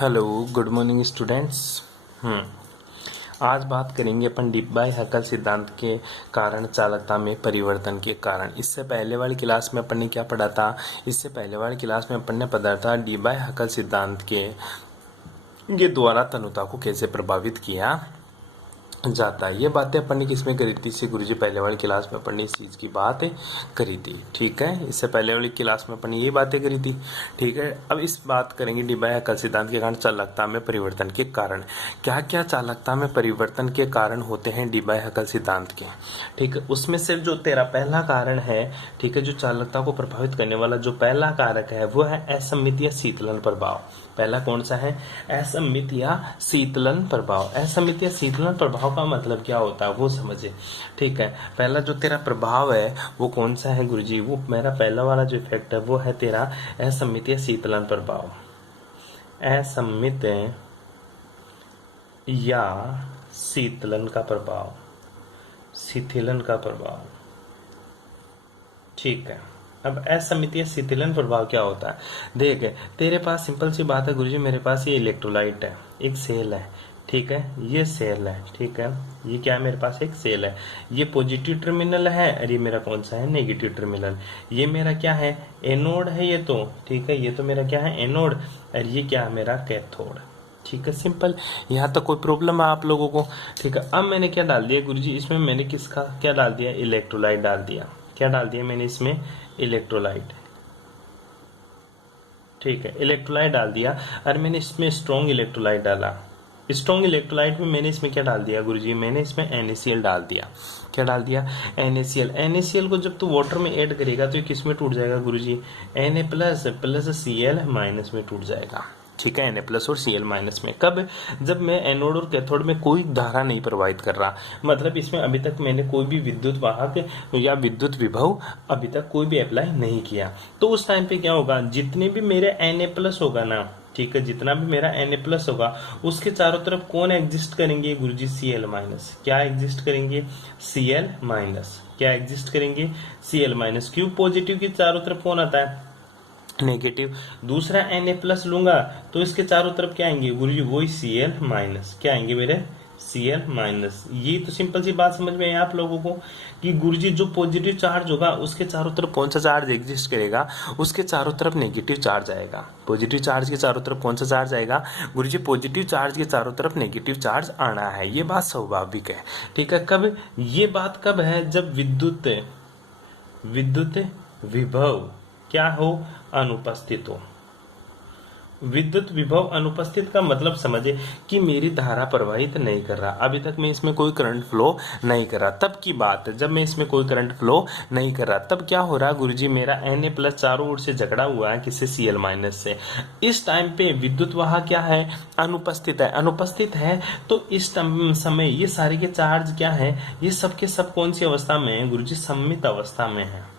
Hello, good morning students. आज बात करेंगे अपन डीबाई-हैकल सिद्धांत के कारण चालकता में परिवर्तन के कारण। इससे पहले वाली क्लास में अपन ने क्या पढ़ा था? इससे पहले वाली क्लास में अपन ने पढ़ा था डीबाई-हैकल सिद्धांत के द्वारा तनुता को कैसे प्रभावित किया जाता है। ये बातें अपन ने किस में करी थी? इससे गुरुजी पहले वाली क्लास में अपन ने इस चीज़ की बात करी थी। ठीक है, इससे पहले वाली क्लास में अपन ने ये बातें करी थी। ठीक है, अब इस बात करेंगे डीबाई-हैकल सिद्धांत के कारण चालकता में परिवर्तन के कारण। क्या क्या चालकता में परिवर्तन के कारण होते हैं डीबाई-हैकल सिद्धांत के? ठीक है, उसमें से जो तेरा पहला कारण है, ठीक है, जो चालकता को प्रभावित करने वाला जो पहला कारक है वो है असममित या शीतलन प्रभाव। पहला कौन सा है? असममित या शीतलन प्रभाव। असममित या शीतलन प्रभाव का मतलब क्या होता है वो समझे। ठीक है, पहला जो तेरा प्रभाव है वो कौन सा है गुरुजी? वो मेरा पहला वाला जो इफेक्ट है वो है तेरा असममित या शीतलन प्रभाव। असममित या शीतलन का प्रभाव, शिथिलन का प्रभाव। ठीक है, अब असममित या शीतलन प्रभाव क्या होता है? देख, तेरे पास सिंपल सी बात है गुरुजी, मेरे पास ये इलेक्ट्रोलाइट है, एक सेल है। ठीक है, ये सेल है। ठीक है, ये क्या है? मेरे पास एक सेल है। ये पॉजिटिव टर्मिनल है और ये मेरा कौन सा है? Negative terminal. ये मेरा क्या है? एनोड है ये तो। ठीक है, ये तो मेरा क्या है? एनोड। और ये क्या है? मेरा कैथोड। ठीक है, सिंपल। यहाँ तक कोई प्रॉब्लम है आप लोगों को? ठीक है, अब मैंने क्या डाल दिया गुरुजी? इसमें मैंने किसका क्या डाल दिया? इलेक्ट्रोलाइट डाल दिया। क्या डाल दिया मैंने इसमें? इलेक्ट्रोलाइट। ठीक है, इलेक्ट्रोलाइट डाल दिया और मैंने इसमें स्ट्रॉन्ग इलेक्ट्रोलाइट डाला। स्ट्रॉन्ग इलेक्ट्रोलाइट में मैंने इसमें क्या डाल दिया गुरुजी? मैंने इसमें NaCl डाल दिया। क्या डाल दिया? NaCl। NaCl को जब तू वाटर में ऐड करेगा तो ये किस में टूट जाएगा गुरुजी? Na plus plus Cl minus में टूट जाएगा। ठीक है, Na प्लस और Cl माइनस में। कब? जब मैं एनोड और कैथोड में कोई धारा नहीं प्रवाहित कर रहा, मतलब इसमें अभी तक मैंने कोई भी विद्युत वाहक या विद्युत विभव अभी तक कोई भी अप्लाई नहीं किया। तो उस टाइम पे क्या होगा? जितने भी मेरे Na प्लस होगा ना, ठीक है, जितना भी मेरा Na प्लस होगा उसके चारों तरफ कौन एग्जिस्ट करेंगे गुरुजी? Cl minus. क्या एग्जिस्ट करेंगे? Cl minus. क्या एग्जिस्ट करेंगे? Cl minus. क्यों? पॉजिटिव के चारों तरफ कौन आता है? नेगेटिव। दूसरा Na प्लस लूंगा तो इसके चारों तरफ क्या आएंगे गुरुजी? वही Cl माइनस। क्या आएंगे मेरे? Cl minus. ये तो सिंपल सी बात समझ में आई आप लोगों को कि गुरुजी जो पॉजिटिव चार्ज होगा उसके चारों तरफ कौन सा चार्ज एग्जिस्ट करेगा? उसके चारों तरफ नेगेटिव चार्ज आएगा। पॉजिटिव चार्ज के चारों तरफ कौन सा चार्ज आएगा गुरुजी? पॉजिटिव चार्ज के चारों तरफ नेगेटिव चार्ज आना है। ये बात स्वाभाविक है। ठीक है, कब? ये बात कब है? जब विद्युत विभव क्या हो? अनुपस्थित हो। विद्युत विभव अनुपस्थित का मतलब समझे कि मेरी धारा प्रवाहित नहीं कर रहा, अभी तक मैं इसमें कोई करंट फ्लो नहीं कर रहा। तब की बात है जब मैं इसमें कोई करंट फ्लो नहीं कर रहा, तब क्या हो रहा गुरुजी? मेरा Na प्लस चारों ओर से झगड़ा हुआ है किससे? Cl माइनस से। इस टाइम पे विद्युत वाहक क्या है? अनुपस्थित है। अनुपस्थित है तो इस समय ये सारे के चार्ज क्या है? ये सब के सब कौन सी अवस्था में है गुरुजी? सम्मित अवस्था में है।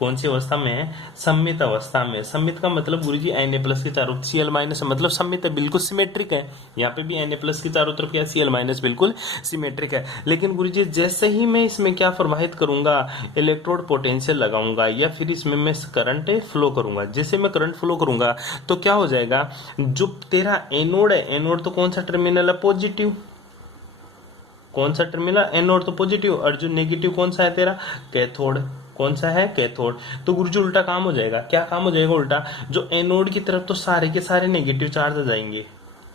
कौन सी अवस्था में है? सम्मित अवस्था में। सम्मित का मतलब गुरुजी Na प्लस के चारों Cl माइनस मतलब सम्मित है, बिल्कुल सिमेट्रिक है। यहाँ पे भी Na प्लस के चारों तरफ क्या? Cl माइनस बिल्कुल सिमेट्रिक है। लेकिन गुरुजी जैसे ही मैं इसमें क्या प्रवाहित करूंगा? इलेक्ट्रोड पोटेंशियल लगाऊंगा या फिर इसमें मैं करंट फ्लो करूंगा। जैसे मैं करंट फ्लो करूंगा तो क्या हो जाएगा? जो तेरा एनोड है, एनोड तो कौन सा टर्मिनल है? पॉजिटिव। कौन सा टर्मिनल? एनोड तो पॉजिटिव। और जो नेगेटिव कौन सा है तेरा? कैथोड। कौन सा है? कैथोड। तो गुरुजी उल्टा काम हो जाएगा। क्या काम हो जाएगा उल्टा? जो एनोड की तरफ तो सारे के सारे नेगेटिव चार्ज आ जाएंगे।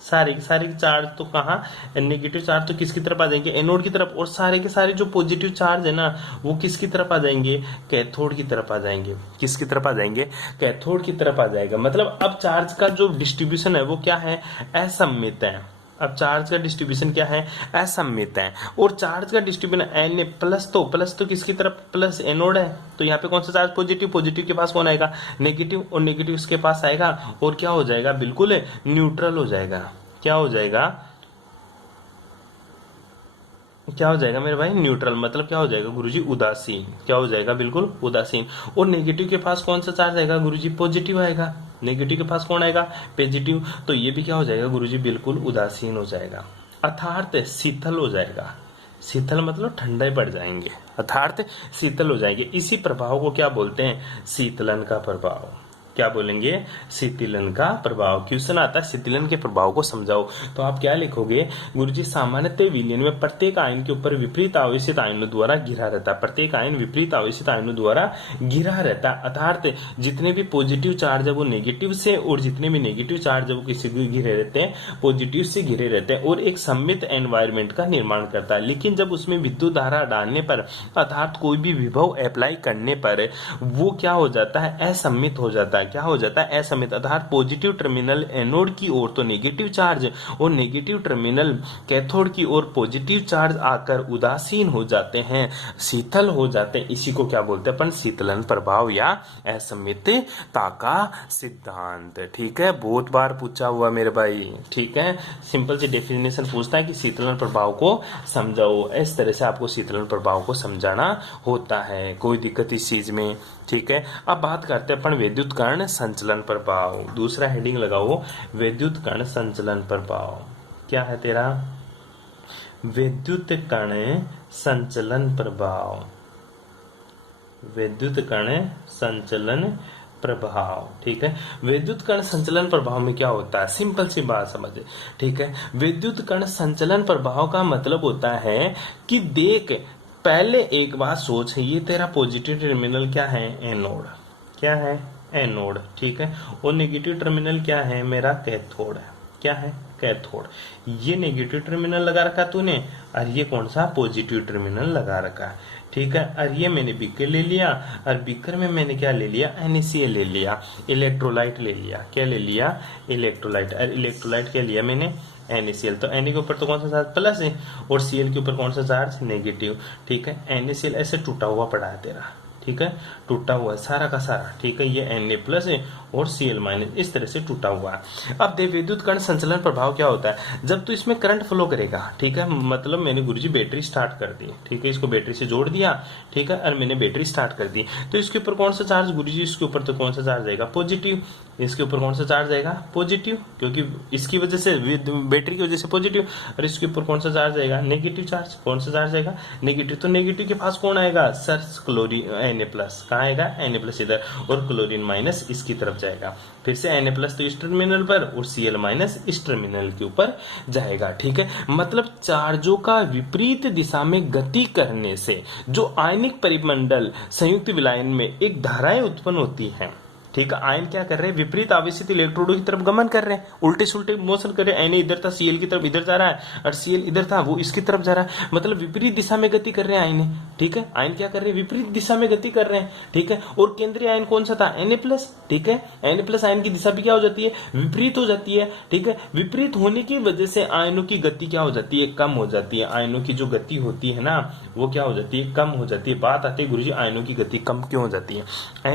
सारे के सारे चार्ज तो कहाँ? नेगेटिव चार्ज तो किसकी तरफ आ जाएंगे? एनोड की तरफ। और सारे के सारे जो पॉजिटिव चार्ज है ना वो किसकी तरफ आ जाएंगे? कैथोड की तरफ आ जाएंगे। किसकी तरफ आ जाएंगे? कैथोड की तरफ आ जाएगा। मतलब अब चार्ज का जो डिस्ट्रीब्यूशन है वो क्या है? असममित है। अब चार्ज का डिस्ट्रीब्यूशन क्या है? असममित है। और चार्ज का डिस्ट्रीब्यूशन Na प्लस तो किसकी तरफ? प्लस एनोड है। तो यहाँ पे कौन सा चार्ज? पॉजिटिव। पॉजिटिव के पास कौन आएगा? नेगेटिव। और नेगेटिव उसके पास आएगा और क्या हो जाएगा? बिल्कुल न्यूट्रल हो जाएगा। क्या हो जाएगा? क्या हो जाएगा मेरे भाई? न्यूट्रल। मतलब क्या हो जाएगा गुरुजी? उदासीन। क्या हो जाएगा? बिल्कुल उदासीन। और नेगेटिव के पास कौन सा चार्ज आएगा गुरुजी? पॉजिटिव आएगा। नेगेटिव के पास कौन आएगा? पॉजिटिव। तो ये भी क्या हो जाएगा गुरुजी? बिल्कुल उदासीन हो जाएगा, अर्थात शीतल हो जाएगा। शीतल मतलब ठंडे पड़ जाएंगे, अर्थात शीतल हो जाएंगे। इसी प्रभाव को क्या बोलते हैं? शीतलन का प्रभाव। क्या बोलेंगे, शीतलन का प्रभाव। क्वेश्चन आता है शीतलन के प्रभाव को समझाओ, तो आप क्या लिखोगे, गुरुजी सामान्यतः विलयन में प्रत्येक आयन के ऊपर विपरीत आवेशित आयनों द्वारा घिरा रहता है। प्रत्येक आयन विपरीत आवेशित आयनों द्वारा घिरा रहता है, अर्थात जितने भी पॉजिटिव चार्ज है वो नेगेटिव से, और जितने भी नेगेटिव चार्ज है वो किसी से घिरे रहते हैं, पॉजिटिव से घिरे रहते हैं, और एक सममित एनवायरमेंट का निर्माण करता है। लेकिन जब उसमें विद्युत धारा डालने पर, अर्थात कोई भी विभव अप्लाई करने पर, वो क्या हो जाता है, असम्मित हो जाता है। क्या हो जाता है, असम्मित, अर्थात पॉजिटिव टर्मिनल एनोड की ओर तो नेगेटिव चार्ज, और नेगेटिव टर्मिनल कैथोड की ओर पॉजिटिव चार्ज आकर उदासीन हो जाते हैं, शीतल हो जाते हैं। इसी को क्या बोलते हैं अपन, शीतलन प्रभाव या असम्मितता का सिद्धांत। ठीक है, बहुत बार पूछा हुआ मेरे भाई। ठीक है, सिंपल सी डेफिनेशन पूछता है कि शीतलन प्रभाव को समझाओ। इस तरह से आपको शीतलन प्रभाव को समझाना होता है, कोई दिक्कत इस चीज में। ठीक है, अब बात करते हैं अपन विद्युत कण संचलन प्रभाव। दूसरा हेडिंग लगाओ, विद्युत कण संचलन प्रभाव। क्या है तेरा, विद्युत कण संचलन प्रभाव। विद्युत कण संचलन प्रभाव। ठीक है, विद्युत कण संचलन प्रभाव में क्या होता है, सिंपल सी बात समझे। ठीक है, विद्युत कण संचलन प्रभाव का मतलब होता है कि देख, पहले एक बात सोच, ये तेरा पॉजिटिव टर्मिनल क्या है, एनोड। क्या है, एनोड। ठीक है, और नेगेटिव टर्मिनल क्या है, मेरा कैथोड। क्या है, कैथोड। ये नेगेटिव टर्मिनल लगा रखा तूने, और ये कौन सा, पॉजिटिव टर्मिनल लगा रखा है। ठीक है, और ये मैंने बीकर ले लिया, और बीकर में मैंने क्या ले लिया, NaCl ले लिया, इलेक्ट्रोलाइट ले लिया। क्या ले लिया, इलेक्ट्रोलाइट। और इलेक्ट्रोलाइट क्या लिया मैंने, NaCl। तो Na के ऊपर तो कौन सा चार्ज, प्लस है, और Cl के ऊपर कौन सा चार्ज, नेगेटिव। ठीक है, NaCl ऐसे टूटा हुआ पड़ा है तेरा। ठीक है, टूटा हुआ है सारा का सारा। ठीक है, ये Na प्लस है और Cl माइनस, इस तरह से टूटा हुआ है। अब देख, विद्युत कण संचलन प्रभाव क्या होता है, जब तू इसमें करंट फ्लो करेगा। ठीक है, मतलब मैंने गुरुजी बैटरी स्टार्ट कर दी। ठीक है, इसको बैटरी से जोड़ दिया। ठीक है, और मैंने बैटरी स्टार्ट कर दी, तो इसके ऊपर कौन सा चार्ज, गुरुजी इसके ऊपर तो कौन सा चार्ज आएगा, पॉजिटिव। इसके ऊपर कौन सा चार्ज आएगा, पॉजिटिव, क्योंकि इसकी वजह से, बैटरी की वजह से पॉजिटिव। और इसके ऊपर कौन सा चार्ज आएगा, नेगेटिव चार्ज। कौन सा चार्ज आएगा, नेगेटिव। तो नेगेटिव के पास कौन आएगा, सर क्लोरीन, Na प्लस। कहाँ आएगा, Na प्लस इधर, और क्लोरीन माइनस इसकी तरफ जाएगा। फिर से Na प्लस तो इस टर्मिनल पर, और Cl माइनस इस टर्मिनल के ऊपर जाएगा। ठीक है, मतलब चार्जों का विपरीत दिशा में गति करने से जो आयनिक परिमंडल संयुक्त विलायन में एक धाराएं उत्पन्न होती हैं। ठीक है, आयन क्या कर रहे हैं, विपरीत आवेशित इलेक्ट्रोडों की तरफ गमन कर रहे हैं, उल्टे सुल्टे मोशन कर रहे हैं। Na इधर था, Cl की तरफ इधर जा रहा है, और Cl इधर था, वो इसकी तरफ जा रहा है, मतलब विपरीत दिशा में गति कर रहे हैं आयन। ठीक है, आयन क्या कर रहे हैं, विपरीत दिशा में गति कर रहे हैं। ठीक है, और केंद्रीय आयन कौन सा था, Na प्लस। ठीक है, Na प्लस आयन की दिशा भी क्या हो जाती है, विपरीत हो जाती है। ठीक है, विपरीत होने की वजह से आयनों की गति क्या हो जाती है, कम हो जाती है। आयनों की जो गति होती है ना, वो क्या हो जाती है, कम हो जाती है। बात आती है गुरुजी, आयनों की गति कम क्यों हो जाती है,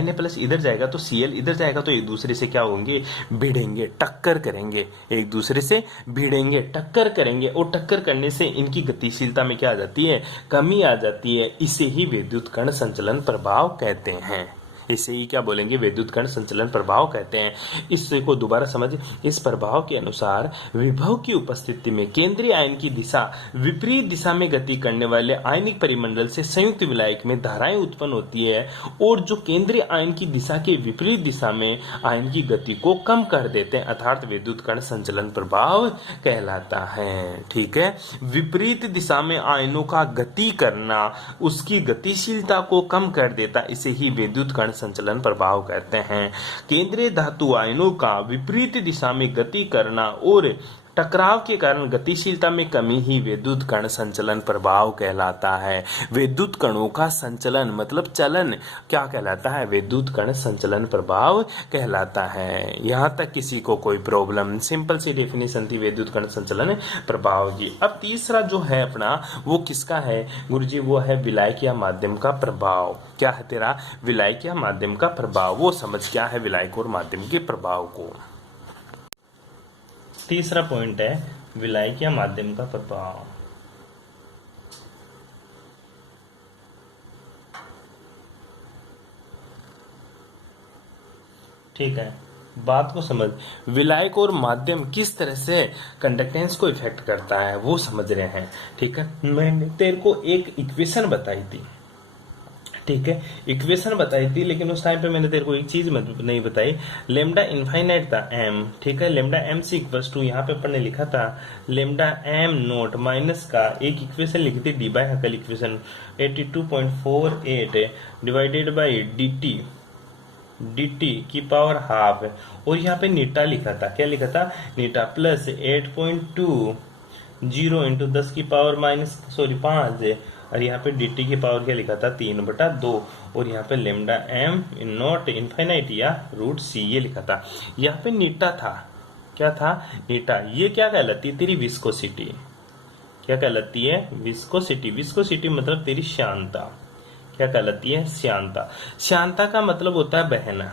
Na प्लस इधर जाएगा तो Cl इधर जाएगा, तो एक दूसरे से क्या होंगे, भिड़ेंगे, टक्कर करेंगे, एक दूसरे से भिड़ेंगे, टक्कर करेंगे, और टक्कर करने से इनकी गतिशीलता में क्या आ जाती है, कमी आ जाती है। इसे ही विद्युत कण संचलन प्रभाव कहते हैं। इसे ही क्या बोलेंगे, विद्युत कण संचलन प्रभाव कहते हैं। इससे को दोबारा समझ, इस प्रभाव के अनुसार विभव की उपस्थिति में केंद्रीय आयन की दिशा विपरीत दिशा में गति करने वाले आयनिक परिमंडल से संयुक्त विलायक में धाराएं उत्पन्न होती है, और जो केंद्रीय आयन की दिशा के विपरीत दिशा में आयन की गति को कम कर देते हैं, अर्थात विद्युत कण संचलन प्रभाव कहलाता है। ठीक है, विपरीत दिशा में आयनों का गति करना उसकी गतिशीलता को कम कर देता, इसे ही विद्युत कण संचलन प्रभाव कहते हैं। केंद्रीय धातु आयनों का विपरीत दिशा में गति करना और टकराव के कारण गतिशीलता में कमी ही विद्युत कण संचलन प्रभाव कहलाता है। विद्युत कणों का संचलन मतलब चलन क्या कहलाता है, विद्युत कण संचलन प्रभाव कहलाता है। यहाँ तक किसी को कोई प्रॉब्लम, सिंपल सी डेफिनेशन थी विद्युत कण संचलन प्रभाव की। अब तीसरा जो है अपना, वो किसका है गुरुजी, वो है विलायक या माध्यम का प्रभाव। क्या है तेरा, विलायक या माध्यम का प्रभाव। वो समझ क्या है विलायक और माध्यम के प्रभाव को। तीसरा पॉइंट है विलायक या माध्यम का प्रभाव। ठीक है, बात को समझ, विलायक और माध्यम किस तरह से कंडक्टेंस को इफेक्ट करता है वो समझ रहे हैं। ठीक है, मैंने तेरे को एक इक्वेशन बताई थी। ठीक है, इक्वेशन बताई थी, लेकिन उस टाइम पे मैंने तेरे को एक चीज नहीं बताई, लेमडा इनफाइनाइट था एम, ठीक है, lambda M C equals to, यहाँ पे अपन ने लिखा था लेमडा एम नोट माइनस का एक इक्वेशन लिखी थी Debye Huckel equation 82.48 divided by dt की पावर हाफ, और यहाँ पे नीटा लिखा था, क्या लिखा था, नीटा प्लस 8.20 इंटू 10 की पावर माइनस 5, और यहाँ पे dt की पावर क्या लिखा था 3/2, और यहाँ पे लेमडा एम नॉट इनफाइनाइट या रूट सी ये लिखा था। यहाँ पे नीटा था, क्या था, नीटा। ये क्या कहलाती है, तेरी विस्कोसिटी, क्या कहलाती है, विस्कोसिटी। विस्कोसिटी मतलब तेरी श्यानता, क्या कहलाती है, श्यानता। श्यानता का मतलब होता है बहना,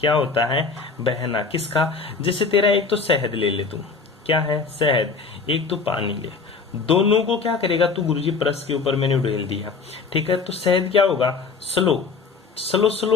क्या होता है, बहना। किसका, जैसे तेरा एक तो शहद ले ले तू, क्या है, शहद, एक तो पानी ले, दोनों को क्या करेगा तू, गुरुजी प्रेस के ऊपर मैंने उड़ेल दिया, ठीक है, तो शहद क्या होगा, स्लो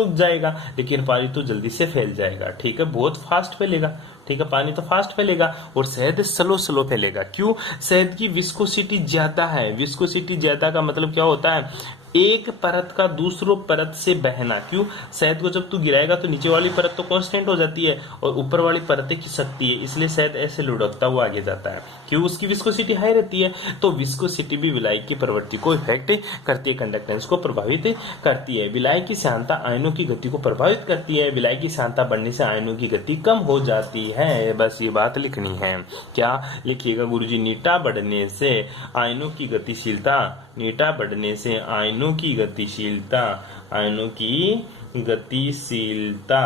जाएगा, लेकिन पानी तो जल्दी से फैल जाएगा, ठीक है, बहुत फास्ट फैलेगा, ठीक है, पानी तो फास्ट फैलेगा और शहद स्लो फैलेगा। क्यों, शहद की विस्कोसिटी ज्यादा है। विस्कोसिटी ज्यादा का मतलब क्या होता है, एक परत का दूसरो परत से बहना। क्यों, शहद को जब तू गिराएगा तो नीचे वाली परत तो कांस्टेंट हो जाती है और ऊपर वाली परतें खिसकती है, इसलिए शहद ऐसे लुढ़कता हुआ आगे जाता है। क्यों, उसकी विस्कोसिटी हाई रहती है। तो विस्कोसिटी भी विलायक की प्रवृत्ति को इफेक्ट करती है, कंडक्टेंस को प्रभावित करती है। विलायक की श्यानता आयनों की गति को प्रभावित करती है। विलायक की श्यानता बढ़ने से आयनों की गति कम हो जाती है। बस ये बात लिखनी है। क्या लिखिएगा गुरुजी, नीटा बढ़ने से आयनों की गतिशीलता, नीटा बढ़ने से आयनों की गतिशीलता, आयनों की गतिशीलता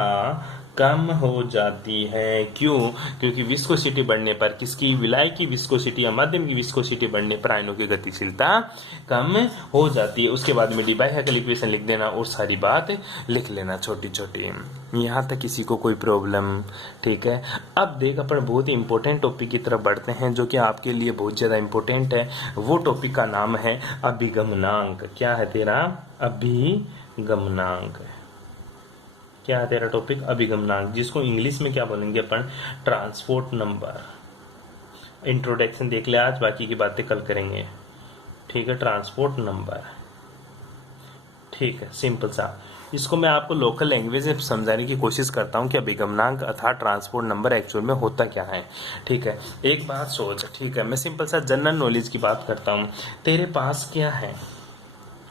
कम हो जाती है। क्यों, क्योंकि विस्कोसिटी बढ़ने पर, किसकी, विलायक की विस्कोसिटी या माध्यम की विस्कोसिटी बढ़ने पर आयनों की गतिशीलता कम हो जाती है। उसके बाद में डी बाई हैकल इक्वेशन लिख देना और सारी बात लिख लेना छोटी छोटी, यहाँ तक किसी को कोई प्रॉब्लम, ठीक है। अब देख अपन बहुत ही इंपॉर्टेंट टॉपिक की तरफ बढ़ते हैं, जो कि आपके लिए बहुत ज्यादा इंपॉर्टेंट है। वो टॉपिक का नाम है अभिगमनांक। क्या है तेरा, अभिगमनांक। क्या है तेरा टॉपिक, अभिगमनांक, जिसको इंग्लिश में क्या बोलेंगे अपन, ट्रांसपोर्ट नंबर। इंट्रोडक्शन देख ले आज, बाकी की बातें कल करेंगे, ठीक है। ट्रांसपोर्ट नंबर, ठीक है, सिंपल सा। इसको मैं आपको लोकल लैंग्वेज में समझाने की कोशिश करता हूँ कि अभिगमनांक अर्थात ट्रांसपोर्ट नंबर एक्चुअल में होता क्या है, ठीक है। एक बात सोच, ठीक है, मैं सिंपल सा जनरल नॉलेज की बात करता हूँ। तेरे पास क्या है,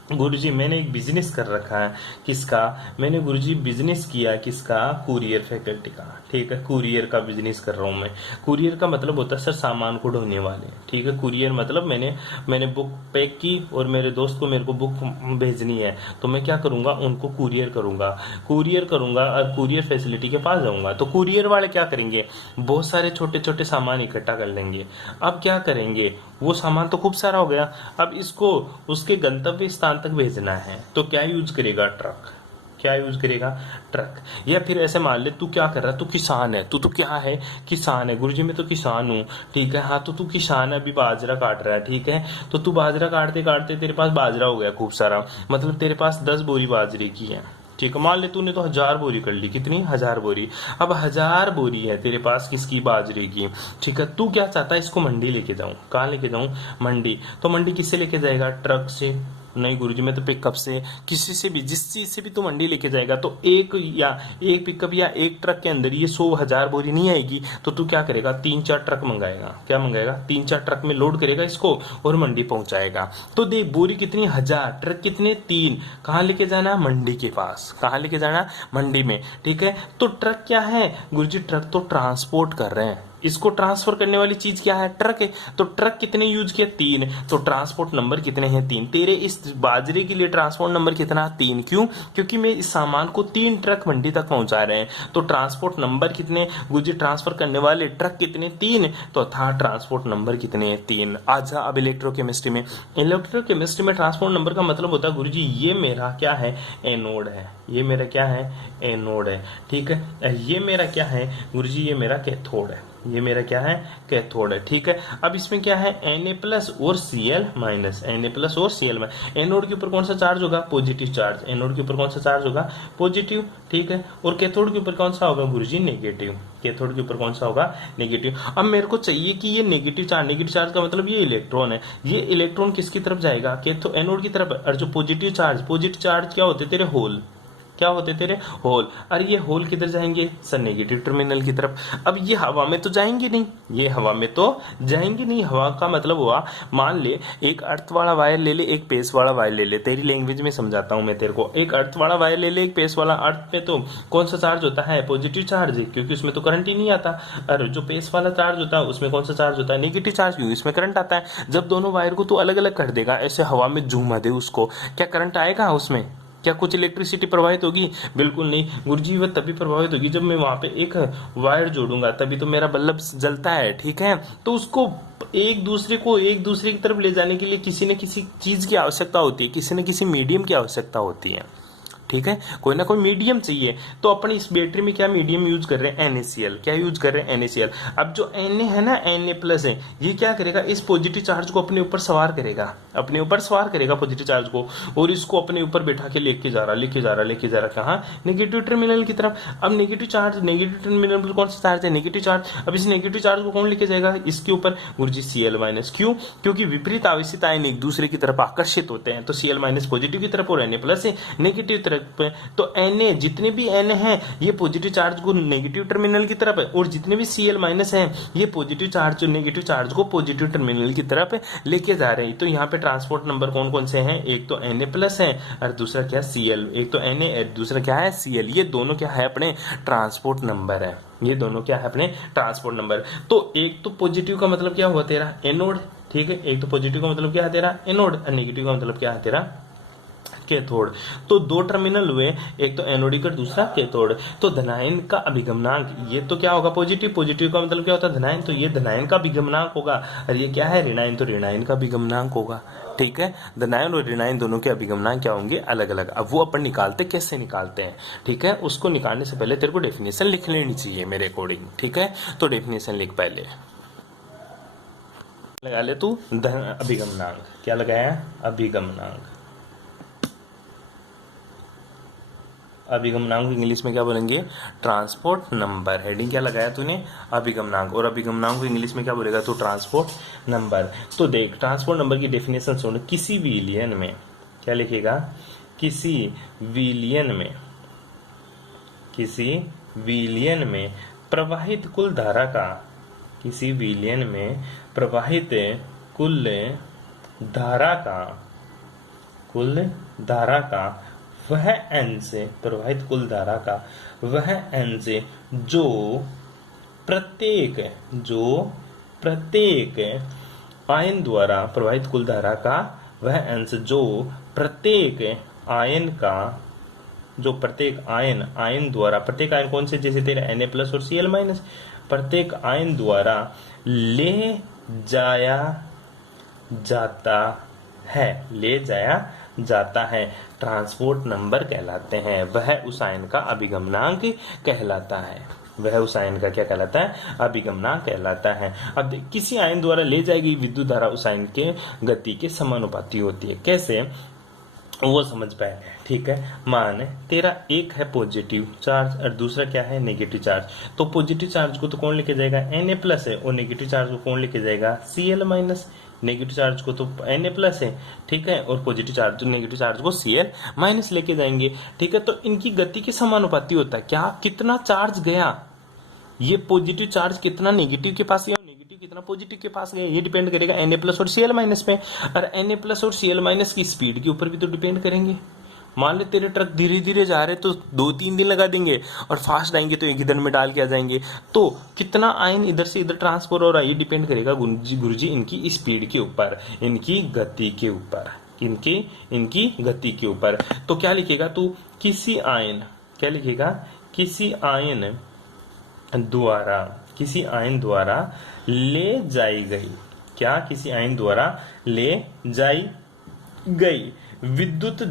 गुरुजी मैंने एक बिजनेस कर रखा है, किसका, मैंने गुरुजी बिजनेस किया किसका, कुरियर फैकल्टी का, ठीक है। कुरियर का बिजनेस कर रहा हूँ मैं। कुरियर का मतलब होता है सर सामान को ढोने वाले, ठीक है। कुरियर मतलब मैंने बुक पैक की और मेरे दोस्त को मेरे को बुक भेजनी है, तो मैं क्या करूंगा, उनको कुरियर करूंगा और कुरियर फैसिलिटी के पास जाऊंगा। तो कुरियर वाले क्या करेंगे, बहुत सारे छोटे छोटे सामान इकट्ठा कर लेंगे। अब क्या करेंगे, वो सामान तो खूब सारा हो गया, अब इसको उसके गंतव्य स्थान तक भेजना है, तो क्या यूज करेगा, ट्रक। क्या यूज करेगा, ट्रक। या फिर ऐसे मान ले तू क्या कर रहा है, तू किसान है, तू क्या है, किसान है। गुरुजी मैं तो किसान हूँ, ठीक है। हाँ तो तू किसान है, अभी बाजरा काट रहा है, ठीक है। तो तू बाजरा काटते काटते तेरे पास बाजरा हो गया खूब सारा, मतलब तेरे पास 10 बोरी बाजरे की है, ठीक है। मान ले तूने तो 1000 बोरी कर ली, कितनी, 1000 बोरी। अब 1000 बोरी है तेरे पास किसकी, बाजरे की, ठीक है। तू क्या चाहता है, इसको मंडी लेके जाऊं, कहाँ लेके जाऊं, मंडी। तो मंडी किससे लेके जाएगा, ट्रक से। नहीं गुरुजी मैं तो पिकअप से, किसी से भी, जिस चीज से भी तू मंडी लेके जाएगा, तो एक पिकअप या एक ट्रक के अंदर ये 100,000 बोरी नहीं आएगी, तो तू क्या करेगा, 3-4 ट्रक मंगाएगा। क्या मंगाएगा, 3-4 ट्रक में लोड करेगा इसको और मंडी पहुंचाएगा। तो देख बोरी कितनी, 1000, ट्रक कितने, 3। कहाँ लेके जाना, मंडी के पास। कहाँ लेके जाना, मंडी में, ठीक है। तो ट्रक क्या है गुरुजी, ट्रक तो ट्रांसपोर्ट कर रहे हैं, इसको ट्रांसफर करने वाली चीज क्या है, ट्रक है। तो ट्रक कितने यूज किया, 3। तो ट्रांसपोर्ट नंबर कितने हैं, 3। तेरे इस बाजरे के लिए ट्रांसपोर्ट नंबर कितना, 3। क्यों, क्योंकि मैं इस सामान को 3 ट्रक मंडी तक पहुंचा रहे हैं। तो ट्रांसपोर्ट नंबर कितने गुरुजी, ट्रांसफर करने वाले ट्रक कितने, 3। तो था ट्रांसपोर्ट नंबर कितने हैं, 3। आजा अब इलेक्ट्रोकेमिस्ट्री में। इलेक्ट्रोकेमिस्ट्री में ट्रांसपोर्ट नंबर का मतलब होता है गुरुजी ये मेरा क्या है, एनोड है, ये मेरा क्या है, एनोड है, ठीक है। ये मेरा क्या है गुरुजी, ये मेरा कैथोड है। ये मेरा क्या है, कैथोड है। ठीक है, अब इसमें क्या है, Na+ और Cl-, Na+ और Cl-। एनोड के ऊपर कौन सा चार्ज होगा, पॉजिटिव चार्ज। एनोड के ऊपर कौन सा चार्ज होगा, पॉजिटिव। ठीक है, और कैथोड के ऊपर कौन सा होगा गुरुजी, नेगेटिव। कैथोड के ऊपर कौन सा होगा, नेगेटिव। अब मेरे को चाहिए कि ये नेगेटिव चार्ज का मतलब ये इलेक्ट्रॉन है, ये इलेक्ट्रॉन किसकी तरफ जाएगा, कैथोड एनोड की तरफ। और जो पॉजिटिव चार्ज क्या होते तेरे, होल। क्या होते तेरे, होल। और ये होल किधर जाएंगे सर, नेगेटिव टर्मिनल की तरफ। अब ये हवा में तो जाएंगे नहीं, ये हवा में तो जाएंगे नहीं। हवा का मतलब हुआ, मान ले एक अर्थ वाला वायर ले ले, एक पेस वाला वायर ले ले। तेरी लैंग्वेज में समझाता हूं मैं तेरे को। एक अर्थ वाला वायर ले ले, एक पेस वाला। अर्थ पे तो कौन सा चार्ज होता है, पॉजिटिव चार्ज, क्योंकि उसमें तो करंट ही नहीं आता। और जो पेस वाला चार्ज होता है उसमें कौन सा चार्ज होता है, नेगेटिव चार्ज, क्योंकि इसमें करंट आता है। जब दोनों वायर को तू अलग अलग कर देगा, ऐसे हवा में झूमा दे उसको, क्या करंट आएगा उसमें, क्या कुछ इलेक्ट्रिसिटी प्रवाहित होगी, बिल्कुल नहीं गुरुजी। वह तभी प्रभावित होगी जब मैं वहां पे एक वायर जोड़ूंगा, तभी तो मेरा बल्ब जलता है। ठीक है, तो उसको एक दूसरे की तरफ ले जाने के लिए किसी न किसी चीज की आवश्यकता होती है, किसी न किसी मीडियम की आवश्यकता होती है। ठीक है, कोई ना कोई मीडियम चाहिए। तो अपन इस बैटरी में क्या मीडियम यूज कर रहे हैं, NaCl। क्या यूज कर रहे हैं, NaCl। अब जो Na है ना, Na+ है, ये क्या करेगा, इस पॉजिटिव चार्ज को अपने ऊपर सवार करेगा, पॉजिटिव चार्ज को, और इसको अपने ऊपर बैठा के लेके जा रहा कहाँ, नेगेटिव टर्मिनल की तरफ। अब नेगेटिव टर्मिनल पर कौन सा चार्ज है, नेगेटिव चार्ज। अब इस नेगेटिव चार्ज को कौन लेके जाएगा, इसके ऊपर गुरुजी Cl-। क्यों, क्योंकि विपरीत आवेशित आयन एक दूसरे की तरफ आकर्षित होते हैं। तो Cl- पॉजिटिव की तरफ और Na+ नेगेटिव तरफ पे। तो Na, जितने भी Na हैं ये पॉजिटिव चार्ज को नेगेटिव टर्मिनल की तरफ है, और जितने भी Cl- हैं ये पॉजिटिव चार्ज नेगेटिव चार्ज को पॉजिटिव टर्मिनल की तरफ लेके जा रहे हैं। तो यहाँ पे ट्रांसपोर्ट नंबर कौन कौन से हैं, एक तो Na+ है और दूसरा क्या, Cl। एक तो Na, दूसरा क्या है, Cl। ये दोनों क्या है, अपने ट्रांसपोर्ट नंबर है। ये दोनों क्या है, अपने ट्रांसपोर्ट नंबर। तो एक तो पॉजिटिव का मतलब क्या हुआ तेरा, एनोड। ठीक है, एक तो पॉजिटिव का मतलब क्या है तेरा, एनोड, और नेगेटिव का मतलब क्या है तेरा, कैथोड। तो दो टर्मिनल हुए, एक तो एनोडिक और दूसरा कैथोड। तो धनायन का अभिगमनांक, ये तो क्या होगा, पॉजिटिव का मतलब क्या होता है, धनायन। तो ये धनायन का अभिगमनांक होगा, और ये क्या है, ऋणायन। तो ऋणायन का अभिगमनांक होगा। ठीक है, धनायन और ऋणायन दोनों के अभिगमनांक क्या होंगे, अलग अलग। अब वो अपन निकालते कैसे निकालते हैं, ठीक है, उसको निकालने से पहले तेरे को डेफिनेशन लिख लेनी चाहिए मेरे अकॉर्डिंग। ठीक है, तो डेफिनेशन लिख, पहले लगा ले तू अभिगमनांक। क्या लगाया, अभिगमनांक। अभिगमनांक इंग्लिश में क्या बोलेंगे, ट्रांसपोर्ट नंबर। हेडिंग क्या लगाया तूने, अभिगमनांक। और अभिगमनांक को इंग्लिश में क्या बोलेगा तो, ट्रांसपोर्ट नंबर। तो देख, ट्रांसपोर्ट नंबर की डेफिनेशन सुन। किसी विलयन में, क्या लिखेगा, किसी विलयन में प्रवाहित कुल धारा का, किसी विलयन में प्रवाहित कुल धारा का वह n से, प्रवाहित कुल धारा का वह n से जो प्रत्येक आयन द्वारा, प्रवाहित कुल धारा का वह n से जो प्रत्येक आयन का, जो प्रत्येक आयन द्वारा, प्रत्येक आयन कौन से, जैसे तेरा Na+ और Cl-, प्रत्येक आयन द्वारा ले जाया जाता है, ट्रांसपोर्ट नंबर कहलाते हैं। वह उस आयन का अभिगमनांक कहलाता है। वह उस आयन का क्या कहलाता है, अभिगमनांक कहलाता है। अब किसी आयन द्वारा ले जाई गई विद्युत धारा उस आयन के गति के समानुपाती होती है। कैसे, वो समझ पाएंगे। ठीक है, मान तेरा एक है पॉजिटिव चार्ज और दूसरा क्या है, नेगेटिव चार्ज। तो पॉजिटिव चार्ज को तो कौन लेके जाएगा, Na+ है, और नेगेटिव चार्ज को कौन लेके जाएगा, Cl-। नेगेटिव चार्ज को तो Na+ है, ठीक है, और पॉजिटिव चार्ज, नेगेटिव चार्ज को Cl- लेके जाएंगे। ठीक है, तो इनकी गति के समानुपाती होता है। क्या, कितना चार्ज गया, ये पॉजिटिव चार्ज कितना नेगेटिव के पास गया, नेगेटिव कितना पॉजिटिव के पास गया, ये डिपेंड करेगा Na+ और Cl- पे। और Na+ और Cl- की स्पीड के ऊपर भी तो डिपेंड करेंगे। मान ले तेरे ट्रक धीरे धीरे जा रहे तो 2-3 दिन लगा देंगे, और फास्ट आएंगे तो एक ही दिन में डाल के आ जाएंगे। तो कितना आयन इधर से इधर ट्रांसफर हो रहा है, ये डिपेंड करेगा गुरुजी इनकी स्पीड के ऊपर, इनकी गति के ऊपर, इनकी गति के ऊपर। तो क्या लिखेगा तू, किसी आयन, क्या लिखेगा, किसी आयन द्वारा ले जाई गई, क्या, किसी आयन द्वारा ले जाई गई विद्युत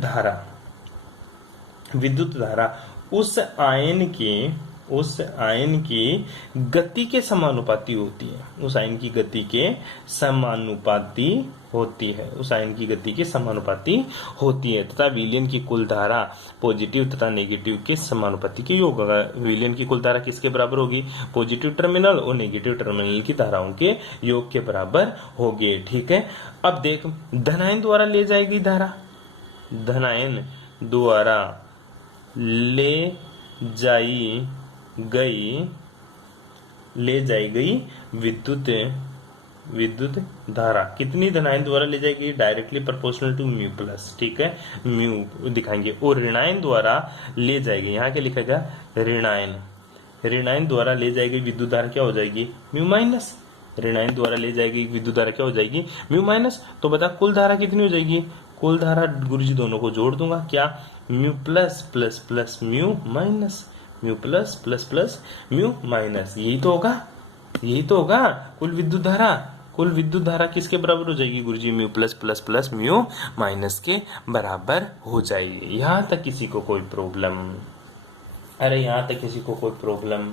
धारा उस आयन के उस आयन की गति के समानुपाती होती है, उस आयन की गति के समानुपाती होती है, उस आयन की गति के समानुपाती होती है तथा विलयन की कुल धारा पॉजिटिव तथा नेगेटिव के समानुपाती के योग होगा। विलयन की कुल धारा किसके बराबर होगी? पॉजिटिव टर्मिनल और नेगेटिव टर्मिनल की धाराओं के योग के बराबर होगी। ठीक है, अब देख, धनायन द्वारा ले जाएगी धारा, धनायन द्वारा ले जाई गई विद्युत धारा कितनी धनायन द्वारा ले जाएगी? Directly proportional to mu plus. ठीक है, म्यू दिखाएंगे। और ऋणायन द्वारा ले जाएगी, यहाँ क्या लिखेगा? ऋणायन द्वारा ले जाएगी विद्युत धारा क्या हो जाएगी? Mu minus. ऋणायन द्वारा ले जाएगी विद्युत धारा क्या हो जाएगी? Mu minus. तो बता कुल धारा कितनी हो जाएगी? कुल धारा गुरुजी दोनों को जोड़ दूंगा, क्या? Mu plus plus plus mu minus, mu plus plus plus mu minus. यही तो होगा कुल विद्युत धारा किसके बराबर हो जाएगी गुरुजी? Mu plus plus plus mu minus के बराबर हो जाएगी। यहाँ तक किसी को कोई प्रॉब्लम? अरे यहाँ तक किसी को कोई प्रॉब्लम?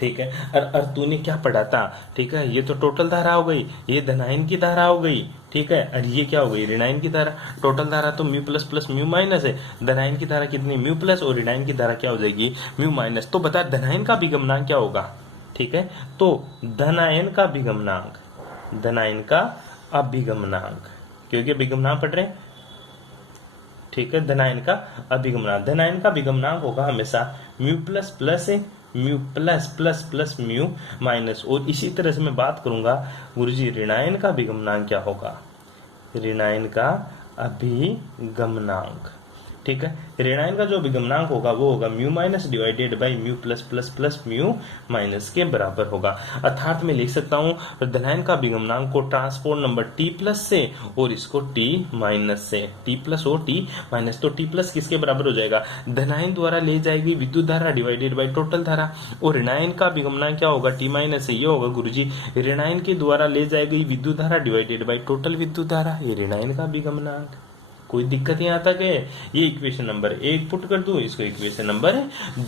ठीक है, और तूने क्या पढ़ा था? ठीक है, ये तो टोटल धारा हो गई, ये धनायन की धारा हो गई। ठीक है, और ये क्या हो गई? ऋणायन की धारा। टोटल धारा तो mu plus plus mu minus है, धनायन की धारा कितनी? म्यू प्लस, और ऋणायन की धारा क्या हो जाएगी? Mu minus. तो बता धनायन का अभिगमनांक क्या होगा? ठीक है, तो धनायन का अभिगमनांक, क्योंकि अभिगमनांक पढ़ रहे हैं। ठीक है, धनायन का अभिगमनांक होगा हमेशा mu plus plus mu plus plus plus mu minus. और इसी तरह से मैं बात करूंगा गुरुजी ऋणायन का अभिगमनांक क्या होगा? ऋणायन का अभिगमनांक। ठीक है, ऋणायन का जो अभिगमनांक होगा वो होगा mu minus divided by mu plus plus plus mu minus के बराबर होगा। अर्थात मैं लिख सकता हूं धनायन का अभिगमनांक को ट्रांसपोर्ट नंबर टी प्लस से और इसको टी माइनस से, टी प्लस और टी माइनस। तो टी प्लस किसके बराबर हो जाएगा? धनायन द्वारा ले जाएगी विद्युत धारा डिवाइडेड बाई टोटल धारा। और ऋणायन का अभिगमनांक क्या होगा? टी माइनस से। ये होगा गुरुजी ऋणायन के द्वारा ले जाएगी विद्युत धारा डिवाइडेड बाई टोटल विद्युत धारा। ये ऋणायन का अभिगमनांक। कोई दिक्कत यहाँ तक है? ये इक्वेशन नंबर 1 पुट कर दूं, इसको इक्वेशन नंबर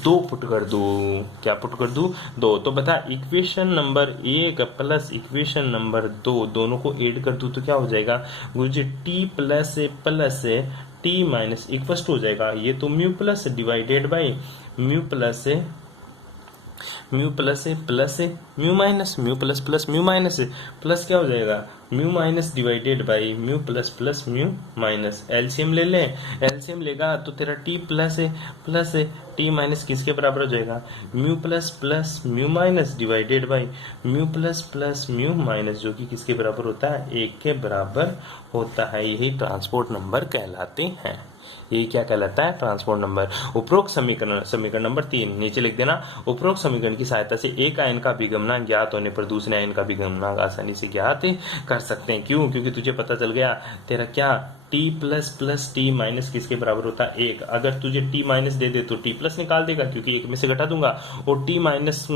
2 पुट कर दूं। क्या पुट कर दूं? 2। तो बता equation number 1 plus equation number 2 दोनों को ऐड कर दूं तो क्या हो जाएगा गुरुजी? T plus T minus equal हो जाएगा, ये तो mu plus divided by mu plus mu minus, mu plus plus mu minus plus क्या हो जाएगा? Mu minus divided by mu plus plus mu minus. LCM ले ले, एलसीएम लेगा तो तेरा टी प्लस टी माइनस किसके बराबर हो जाएगा? Mu plus plus mu minus divided by mu plus plus mu minus, जो कि किसके बराबर होता है? 1 के बराबर होता है। यही ट्रांसपोर्ट नंबर कहलाते हैं। ये क्या कहलाता है? Transport number. उपरोक्त समीकरण नंबर 3 नीचे लिख देना। उपरोक्त समीकरण की सहायता से एक आयन का अभिगमनांक ज्ञात होने पर दूसरे आयन का अभिगमनांक आसानी से ज्ञात कर सकते हैं। क्यों? क्योंकि तुझे पता चल गया तेरा क्या t plus plus T minus किसके बराबर होता है? 1। अगर तुझे t माइनस दे दे तो t प्लस निकाल देगा, क्योंकि 1 में से घटा दूंगा। और t माइनस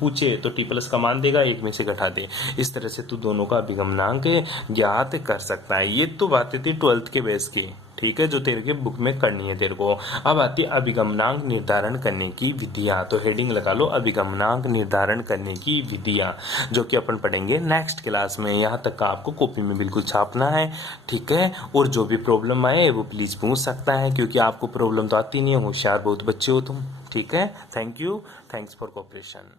पूछे तो t प्लस का मान देगा, 1 में से घटा दे। इस तरह से तू दोनों का अभिगमनांक ज्ञात कर सकता है। ये तो बातें थी 12th के बेस की, ठीक है, जो तेरे के बुक में करनी है तेरे को। अब आती है अभिगमनांक निर्धारण करने की विधियां। तो हेडिंग लगा लो अभिगमनांक निर्धारण करने की विधियां, जो कि अपन पढ़ेंगे नेक्स्ट क्लास में। यहाँ तक का आपको कॉपी में बिल्कुल छापना है, ठीक है। और जो भी प्रॉब्लम आए वो प्लीज पूछ सकता है, क्योंकि आपको प्रॉब्लम तो आती नहीं है, होशियार बहुत बच्चे हो तुम, ठीक है। Thank you, thanks for cooperation.